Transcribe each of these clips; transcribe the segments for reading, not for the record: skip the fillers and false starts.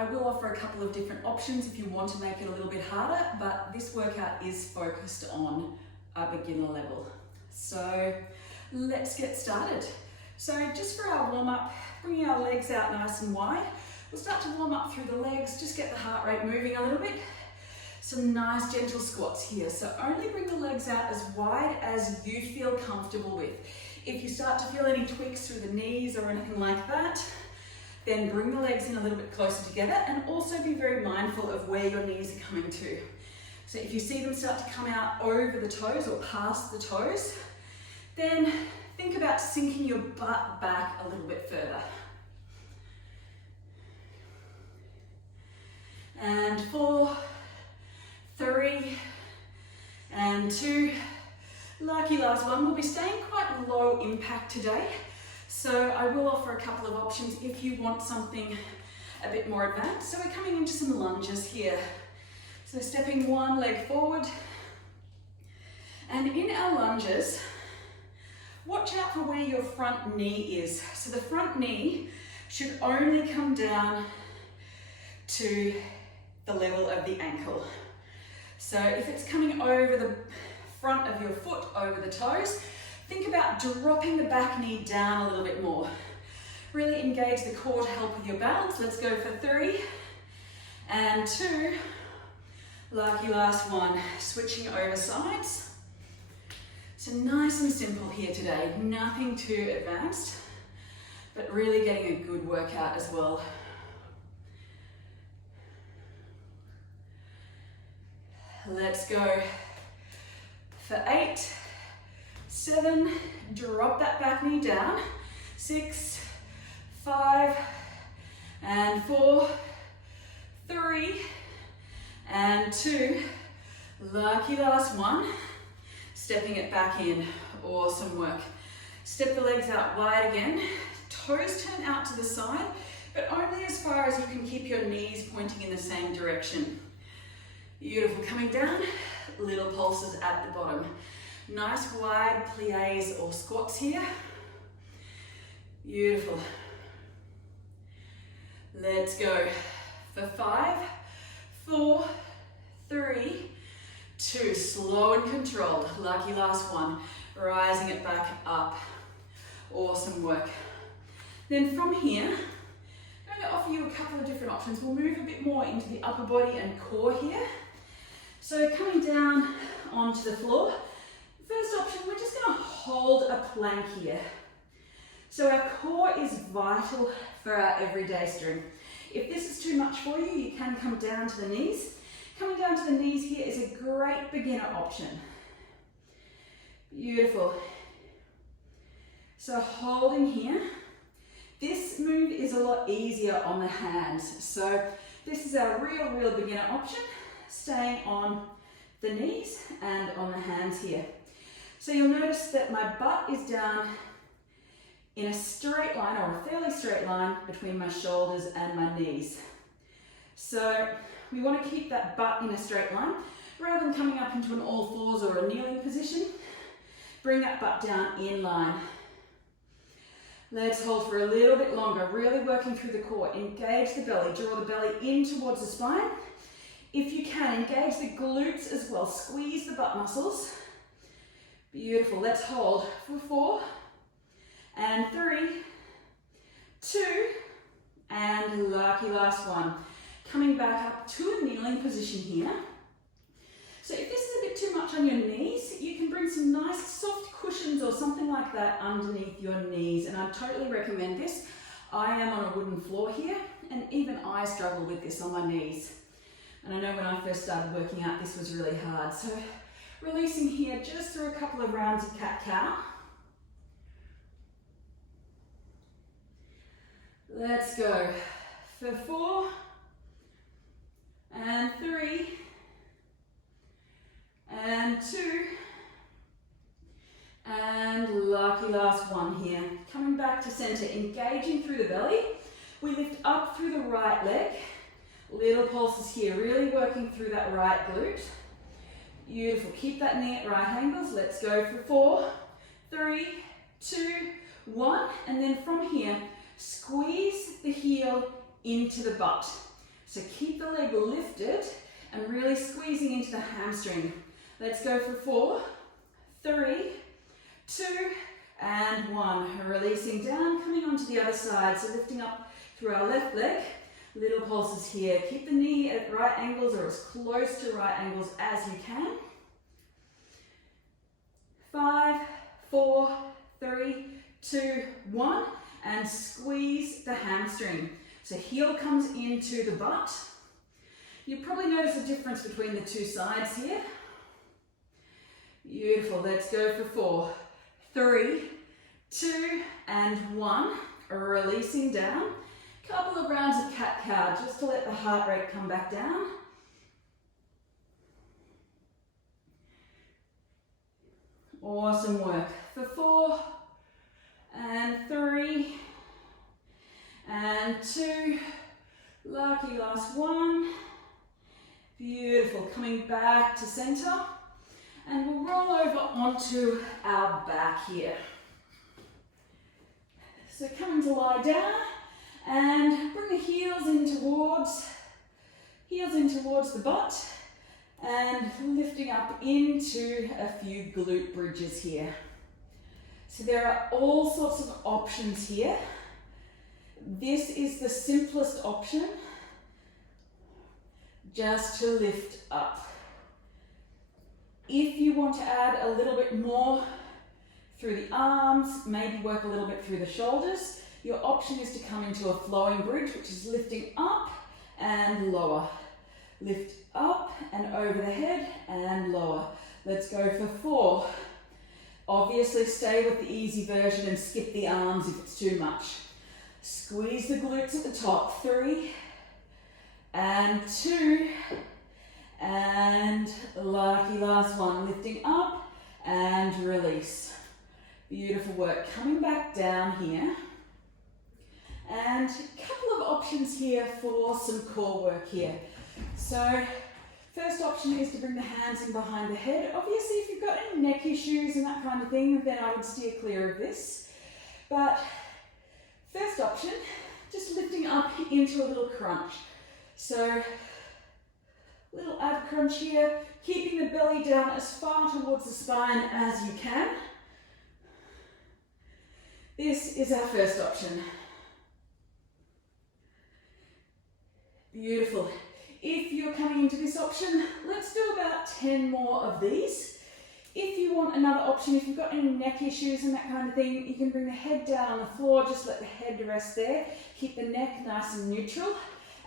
I will offer a couple of different options if you want to make it a little bit harder, but this workout is focused on a beginner level. So let's get started. So just for our warm up, bringing our legs out nice and wide, we'll start to warm up through the legs, just get the heart rate moving a little bit. Some nice gentle squats here. So only bring the legs out as wide as you feel comfortable with. If you start to feel any tweaks through the knees or anything like that, then bring the legs in a little bit closer together, and also be very mindful of where your knees are coming to. So if you see them start to come out over the toes or past the toes, then think about sinking your butt back a little bit further. And 4, 3, and 2. Lucky last one. We'll be staying quite low impact today, so I will offer a couple of options if you want something a bit more advanced. So we're coming into some lunges here. So stepping one leg forward, and in our lunges, watch out for where your front knee is. So the front knee should only come down to the level of the ankle. So if it's coming over the front of your foot, over the toes, think about dropping the back knee down a little bit more. Really engage the core to help with your balance. Let's go for 3 and 2. Lucky last one. Switching over sides. So nice and simple here today. Nothing too advanced, but really getting a good workout as well. Let's go for 8, 7, drop that back knee down, 6, 5, and 4, 3, and 2, lucky last one, stepping it back in, awesome work. Step the legs out wide again, toes turn out to the side, but only as far as you can keep your knees pointing in the same direction. Beautiful, coming down, little pulses at the bottom. Nice wide plies or squats here. Beautiful. Let's go for 5, 4, 3, 2. Slow and controlled. Lucky last one. Rising it back up. Awesome work. Then from here, I'm going to offer you a couple of different options. We'll move a bit more into the upper body and core here. So coming down onto the floor, first option, we're just going to hold a plank here. So our core is vital for our everyday strength. If this is too much for you, you can come down to the knees. Coming down to the knees here is a great beginner option. Beautiful. So holding here. This move is a lot easier on the hands. So this is our real beginner option. Staying on the knees and on the hands here. So you'll notice that my butt is down in a straight line, or a fairly straight line, between my shoulders and my knees. So we want to keep that butt in a straight line. Rather than coming up into an all fours or a kneeling position, bring that butt down in line. Let's hold for a little bit longer, really working through the core. Engage the belly, draw the belly in towards the spine. If you can, engage the glutes as well. Squeeze the butt muscles. Beautiful. Let's hold for 4 and 3, 2, and lucky last one. Coming back up to a kneeling position here. So if this is a bit too much on your knees, you can bring some nice soft cushions or something like that underneath your knees. And I totally recommend this. I am on a wooden floor here, and even I struggle with this on my knees. And I know when I first started working out, this was really hard. So releasing here just through a couple of rounds of cat-cow. Let's go for 4 and 3 and 2 and lucky last one here. Coming back to center, engaging through the belly. We lift up through the right leg. Little pulses here, really working through that right glute. Beautiful. Keep that knee at right angles. Let's go for 4, 3, 2, 1. And then from here, squeeze the heel into the butt. So keep the leg lifted and really squeezing into the hamstring. Let's go for 4, 3, 2, and 1. Releasing down, coming onto the other side. So lifting up through our left leg. Little pulses here. Keep the knee at right angles or as close to right angles as you can. 5, 4, 3, 2, 1. And squeeze the hamstring. So heel comes into the butt. You'll probably notice a difference between the two sides here. Beautiful. Let's go for 4, 3, 2, and 1. Releasing down. Couple of rounds of cat-cow just to let the heart rate come back down. Awesome work. For 4, and 3, and 2. Lucky last 1. Beautiful. Coming back to center. And we'll roll over onto our back here. So coming to lie down and bring the heels in towards the butt and lifting up into a few glute bridges here. So there are all sorts of options here. This is the simplest option, just to lift up. If you want to add a little bit more through the arms, maybe work a little bit through the shoulders, your option is to come into a flowing bridge, which is lifting up and lower. Lift up and over the head and lower. Let's go for 4. Obviously stay with the easy version and skip the arms if it's too much. Squeeze the glutes at the top. 3 and 2 and lucky last 1. Lifting up and release. Beautiful work. Coming back down here. And a couple of options here for some core work here. So first option is to bring the hands in behind the head. Obviously, if you've got any neck issues and that kind of thing, then I would steer clear of this. But first option, just lifting up into a little crunch. So little ab crunch here, keeping the belly down as far towards the spine as you can. This is our first option. Beautiful. If you're coming into this option, let's do about 10 more of these. If you want another option, if you've got any neck issues and that kind of thing, you can bring the head down on the floor, just let the head rest there. Keep the neck nice and neutral.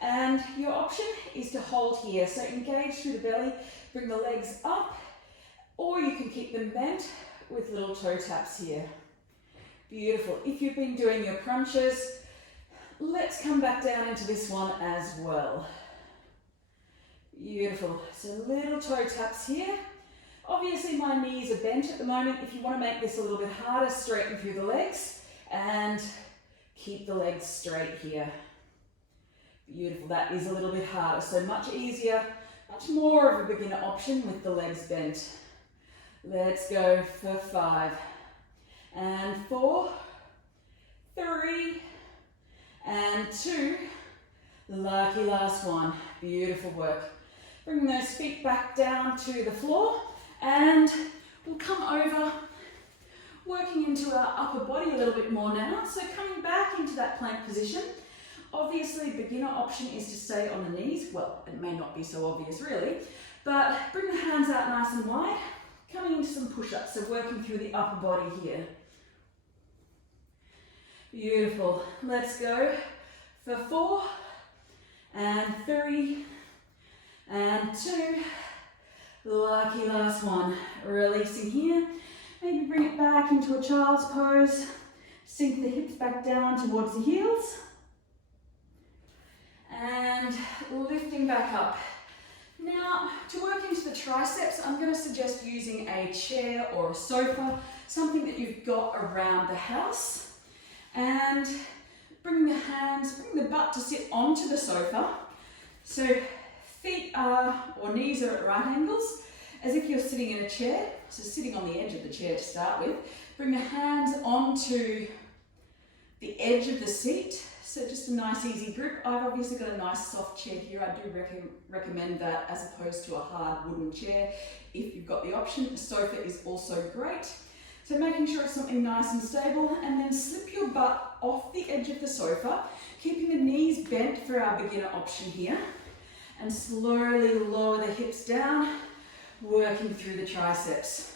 And your option is to hold here. So engage through the belly, bring the legs up, or you can keep them bent with little toe taps here. Beautiful. If you've been doing your crunches, let's come back down into this one as well. Beautiful. So little toe taps here. Obviously my knees are bent at the moment. If you want to make this a little bit harder, straighten through the legs and keep the legs straight here. Beautiful. That is a little bit harder. So much easier, much more of a beginner option with the legs bent. Let's go for 5 and 4, 3 and 2. Lucky last 1. Beautiful work. Bring those feet back down to the floor and we'll come over, working into our upper body a little bit more now. So coming back into that plank position. Obviously, beginner option is to stay on the knees. Well, it may not be so obvious really, but bring the hands out nice and wide, coming into some push-ups, so working through the upper body here. Beautiful. Let's go for 4 and 3 and 2. Lucky last 1. Releasing here. Maybe bring it back into a child's pose. Sink the hips back down towards the heels. And lifting back up. Now, to work into the triceps, I'm going to suggest using a chair or a sofa, something that you've got around the house. And bring the hands, bring the butt to sit onto the sofa. So feet are, or knees are at right angles, as if you're sitting in a chair. So sitting on the edge of the chair to start with. Bring the hands onto the edge of the seat. So just a nice easy grip. I've obviously got a nice soft chair here. I do recommend that as opposed to a hard wooden chair. If you've got the option, a sofa is also great. So making sure it's something nice and stable, and then slip your butt off the edge of the sofa, keeping the knees bent for our beginner option here, and slowly lower the hips down, working through the triceps.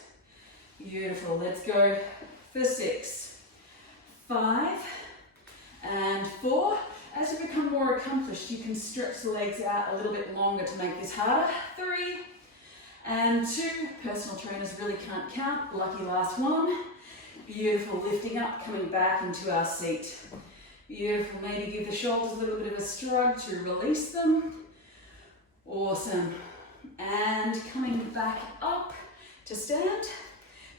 Beautiful. Let's go for 6, 5, and 4. As you become more accomplished, you can stretch the legs out a little bit longer to make this harder. 3 and 2. Personal trainers really can't count. Lucky last one. Beautiful. Lifting up, coming back into our seat. Beautiful. Maybe give the shoulders a little bit of a shrug to release them. Awesome. And coming back up to stand.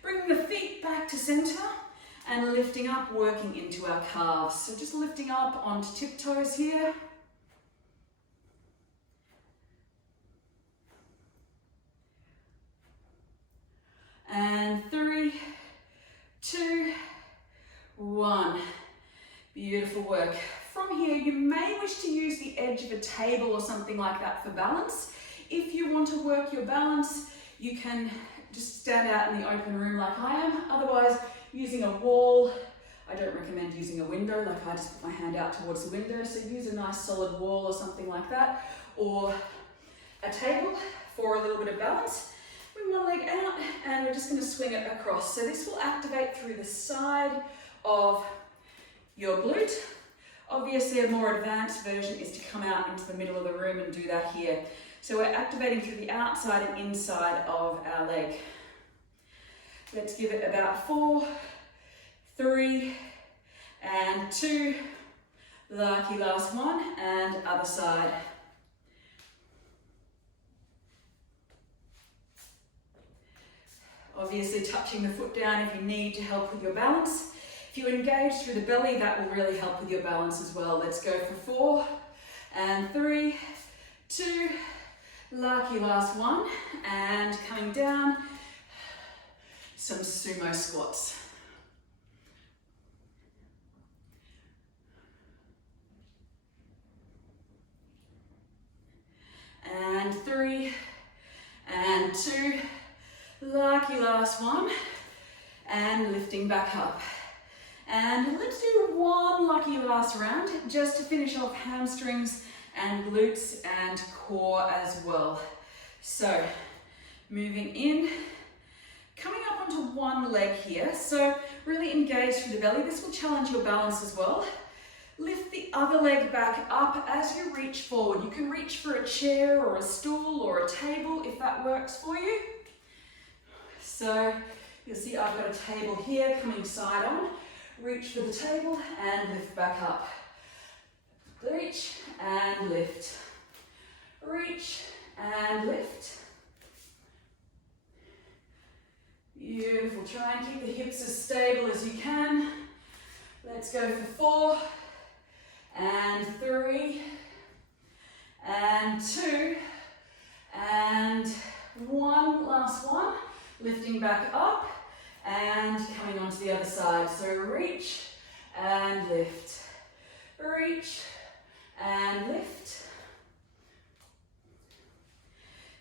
Bringing the feet back to center and lifting up, working into our calves. So just lifting up onto tiptoes here. And 3, 2, 1. Beautiful work. From here, you may wish to use the edge of a table or something like that for balance. If you want to work your balance, you can just stand out in the open room like I am. Otherwise, using a wall. I don't recommend using a window, like I just put my hand out towards the window. So use a nice solid wall or something like that, or a table for a little bit of balance. Bring one leg out and we're just going to swing it across. So this will activate through the side of your glute. Obviously a more advanced version is to come out into the middle of the room and do that here. So we're activating through the outside and inside of our leg. Let's give it about 4, 3, and 2. Lucky last one, and other side. Obviously touching the foot down if you need to help with your balance. If you engage through the belly, that will really help with your balance as well. Let's go for 4, and 3, 2, lucky last one, and coming down, some sumo squats. And 3, and 2, lucky last one, and lifting back up. And let's do one lucky last round just to finish off hamstrings and glutes and core as well. So moving in, coming up onto one leg here. So really engage through the belly. This will challenge your balance as well. Lift the other leg back up as you reach forward. You can reach for a chair or a stool or a table if that works for you. So you'll see I've got a table here coming side on. Reach for the table and lift back up. Reach and lift. Reach and lift. Beautiful. Try and keep the hips as stable as you can. Let's go for 4, and 3, and 2, and 1. Last one. Lifting back up and coming onto the other side. So reach and lift. Reach and lift.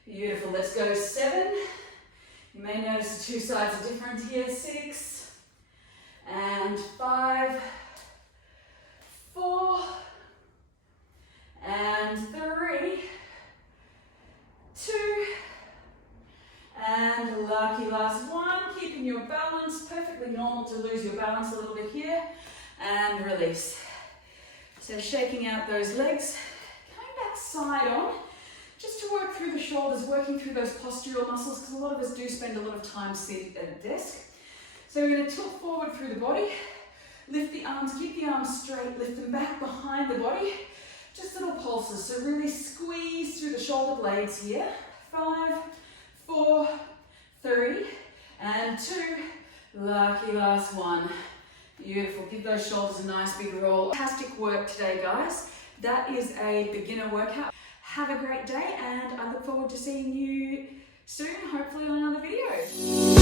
Beautiful. Let's go 7. You may notice the two sides are different here. 6 and 5, 4 and 3, 2, and lucky last one. Keeping your balance. Perfectly normal to lose your balance a little bit here. And release. So shaking out those legs. Coming back side on. Just to work through the shoulders, working through those postural muscles, because a lot of us do spend a lot of time seated at a desk. So we're going to tilt forward through the body. Lift the arms, keep the arms straight, lift them back behind the body. Just little pulses. So really squeeze through the shoulder blades here. 5, 4, 3, and 2. Lucky last one. Beautiful. Give those shoulders a nice big roll. Fantastic work today, guys. That is a beginner workout. Have a great day, and I look forward to seeing you soon, hopefully on another video.